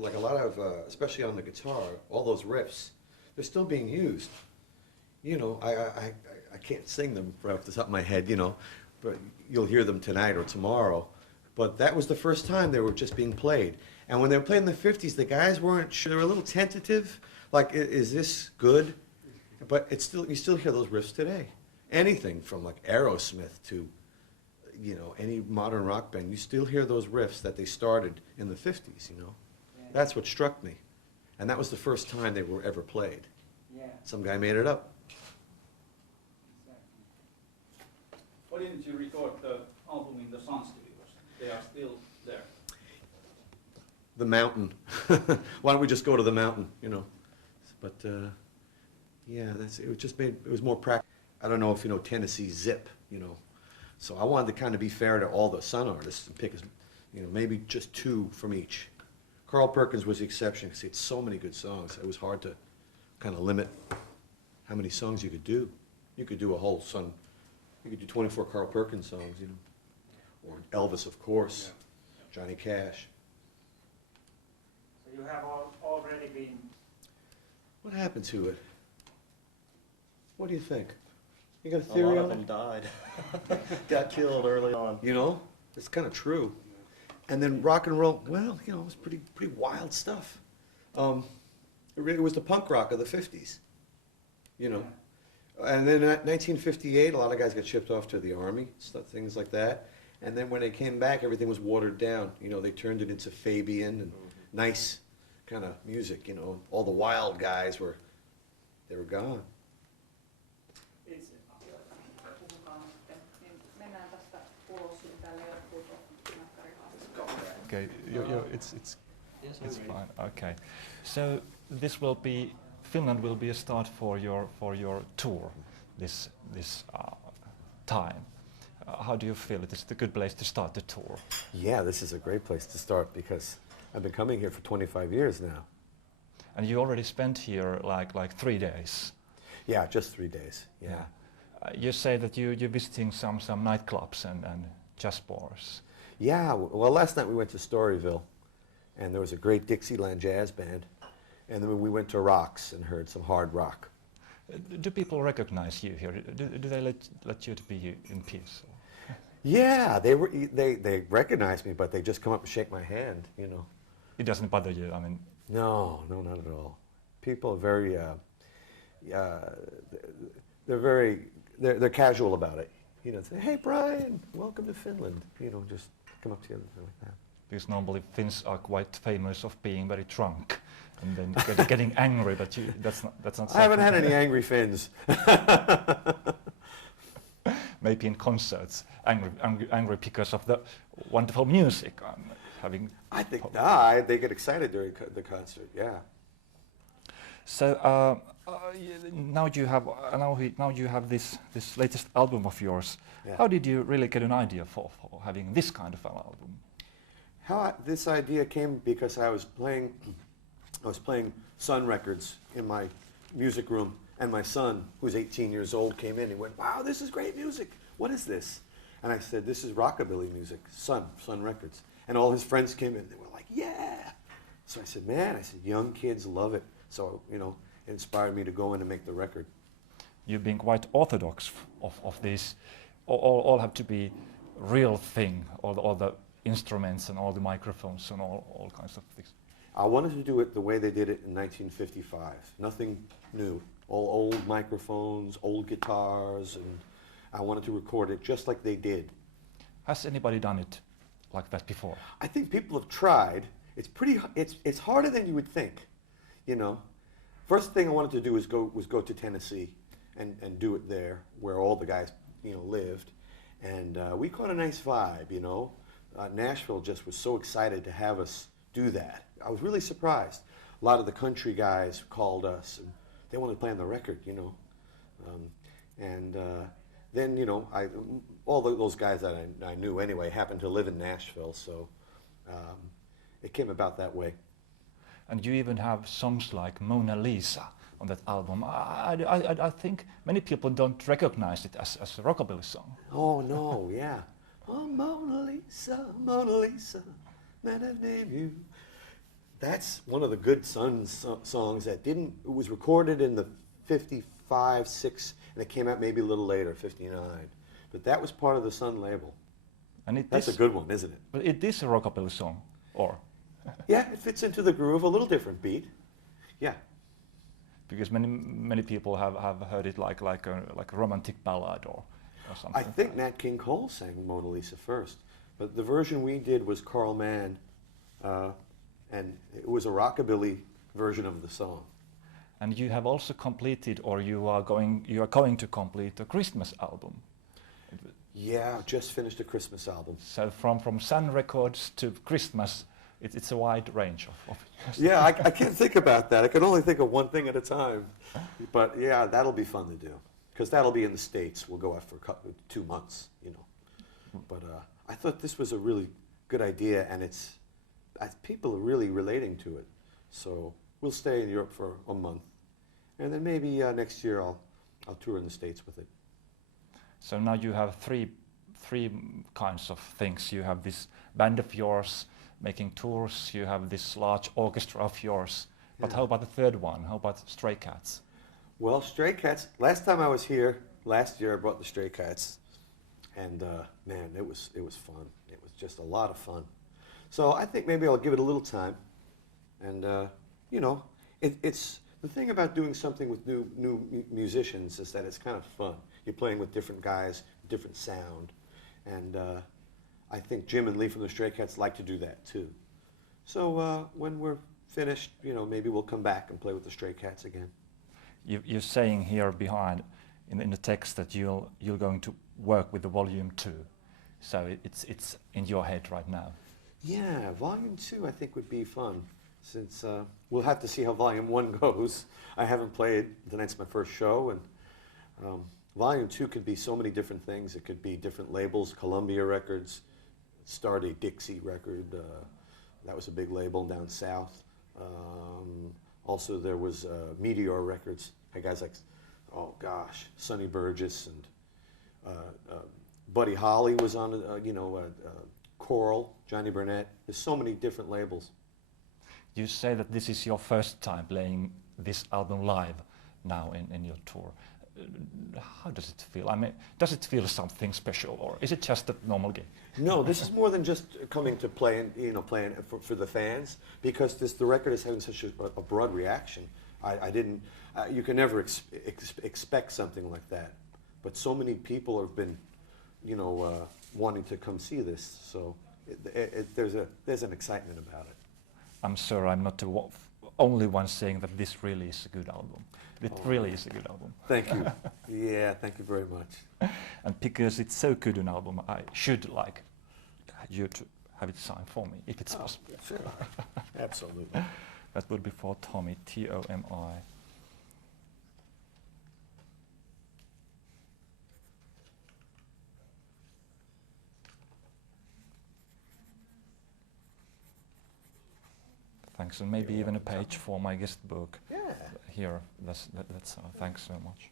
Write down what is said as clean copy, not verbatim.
Like a lot of, especially on the guitar, all those riffs, they're still being used. You know, I can't sing them right off the top of my head, you know, but you'll hear them tonight or tomorrow. But that was the first time they were just being played. And when they were played in the 50s, the guys weren't sure, they were a little tentative, like, is this good? But it's still, you still hear those riffs today. Anything from like Aerosmith to, you know, any modern rock band, you still hear those riffs that they started in the 50s, you know. That's what struck me. And that was the first time they were ever played. Yeah. Some guy made it up. Exactly. Why didn't you record the album in the Sun Studios? They are still there. The mountain. Why don't we just go to the mountain, you know? But yeah, it was more practical. I don't know if you know Tennessee Zip, you know. So I wanted to kind of be fair to all the Sun artists and pick, you know, maybe just 2 from each. Carl Perkins was the exception because he had so many good songs. It was hard to kind of limit how many songs you could do. You could do a whole Sun, you could do 24 Carl Perkins songs, you know. Or Elvis, of course, Johnny Cash. So you have already been... What happened to it? What do you think? You got a theory on it? A lot of them died. Got killed early on. You know, it's kind of true. And then rock and roll, well, you know, it was pretty wild stuff. It was the punk rock of the 50s, you know. And then in 1958, a lot of guys got shipped off to the army, stuff, things like that. And then when they came back, everything was watered down. You know, they turned it into Fabian and nice kind of music, you know. All the wild guys they were gone. Okay, it's fine. Okay, so Finland will be a start for your tour this time. How do you feel? It is a good place to start the tour. Yeah, this is a great place to start because I've been coming here for 25 years now. And you already spent here like 3 days. Yeah, just 3 days. Yeah. You say that you're visiting some nightclubs and jazz bars. Yeah, well, last night we went to Storyville, and there was a great Dixieland jazz band, and then we went to Rocks and heard some hard rock. Do people recognize you here? Do they let you to be in peace? Yeah, they recognize me, but they just come up and shake my hand, you know. It doesn't bother you, I mean? No, not at all. People are very, they're casual about it. You know, say, hey Brian, welcome to Finland. You know, just come up to you and like that. Because normally Finns are quite famous of being very drunk and then getting angry, but that's not. I haven't had any angry Finns. Maybe in concerts, angry because of the wonderful music. I think they get excited during the concert. Yeah. So now you have this latest album of yours. Yeah. How did you really get an idea for having this kind of an album? This idea came because I was playing Sun records in my music room, and my son, who's 18 years old, came in and went, "Wow, this is great music. What is this?" And I said, "This is rockabilly music, Sun records." And all his friends came in. They were like, "Yeah." So I said, young kids love it. So, you know, it inspired me to go in and make the record. You've been quite orthodox of this. All have to be real thing, all the instruments and all the microphones and all kinds of things. I wanted to do it the way they did it in 1955. Nothing new. All old microphones, old guitars, and I wanted to record it just like they did. Has anybody done it like that before? I think people have tried. It's harder than you would think, you know. First thing I wanted to do was go to Tennessee and do it there, where all the guys, you know, lived, and we caught a nice vibe, you know. Nashville just was so excited to have us do that. I was really surprised. A lot of the country guys called us, and they wanted to play on the record, you know. Then, you know, all those guys that I knew anyway happened to live in Nashville, so it came about that way. And you even have songs like Mona Lisa on that album. I think many people don't recognize it as a rockabilly song. Oh, no, yeah. Oh, Mona Lisa, man, I name you. That's one of the good Sun songs that didn't, it was recorded in the 55, 6, and it came out maybe a little later, 59. But that was part of the Sun label. And That's a good one, isn't it? But it is a rockabilly song, or? Yeah, it fits into the groove, a little different beat. Yeah. Because many people have heard it like a romantic ballad or something. I think Nat King Cole sang Mona Lisa first, but the version we did was Carl Mann, and it was a rockabilly version of the song. And you have also completed, or you are going to complete a Christmas album. Yeah, just finished a Christmas album. So from Sun Records to Christmas, it's a wide range of Yeah, I can't think about that. I can only think of one thing at a time. But yeah, that'll be fun to do, because that'll be in the States. We'll go out for 2 months, you know. But I thought this was a really good idea, and people are really relating to it. So we'll stay in Europe for a month, and then maybe next year I'll tour in the States with it. So now you have three kinds of things. You have this band of yours making tours, you have this large orchestra of yours, but how about the third one? How about Stray Cats? Well, Stray Cats, last time I was here, last year I brought the Stray Cats, and man, it was fun. It was just a lot of fun. So I think maybe I'll give it a little time, and you know, it's the thing about doing something with new musicians is that it's kind of fun. You're playing with different guys, different sound, and I think Jim and Lee from the Stray Cats like to do that too. So when we're finished, you know, maybe we'll come back and play with the Stray Cats again. You're saying here behind in the text that you're going to work with the volume 2. So it's in your head right now. Yeah, volume 2 I think would be fun, since we'll have to see how volume 1 goes. I haven't played, tonight's my first show, and volume 2 could be so many different things. It could be different labels, Columbia Records, started a Dixie record, that was a big label down south. Also there was Meteor Records, had guys like, oh gosh, Sonny Burgess, and Buddy Holly was on, Coral, Johnny Burnett. There's so many different labels. You say that this is your first time playing this album live now in your tour. How does it feel? I mean, does it feel something special, or is it just a normal gig? No, this is more than just coming to play and playing for the fans, because the record is having such a broad reaction. I didn't. You can never expect something like that, but so many people have been, wanting to come see this. So there's an excitement about it. I'm sure I'm not the only one saying that this really is a good album. It really is a good album. Thank you. Yeah, thank you very much. And because it's so good an album, I should like you to have it signed for me, if it's possible. Sure. Absolutely. That would be for Tomi, T-O-M-I. Thanks, and maybe even a page for my guest book. Yeah. Here, that's thanks so much.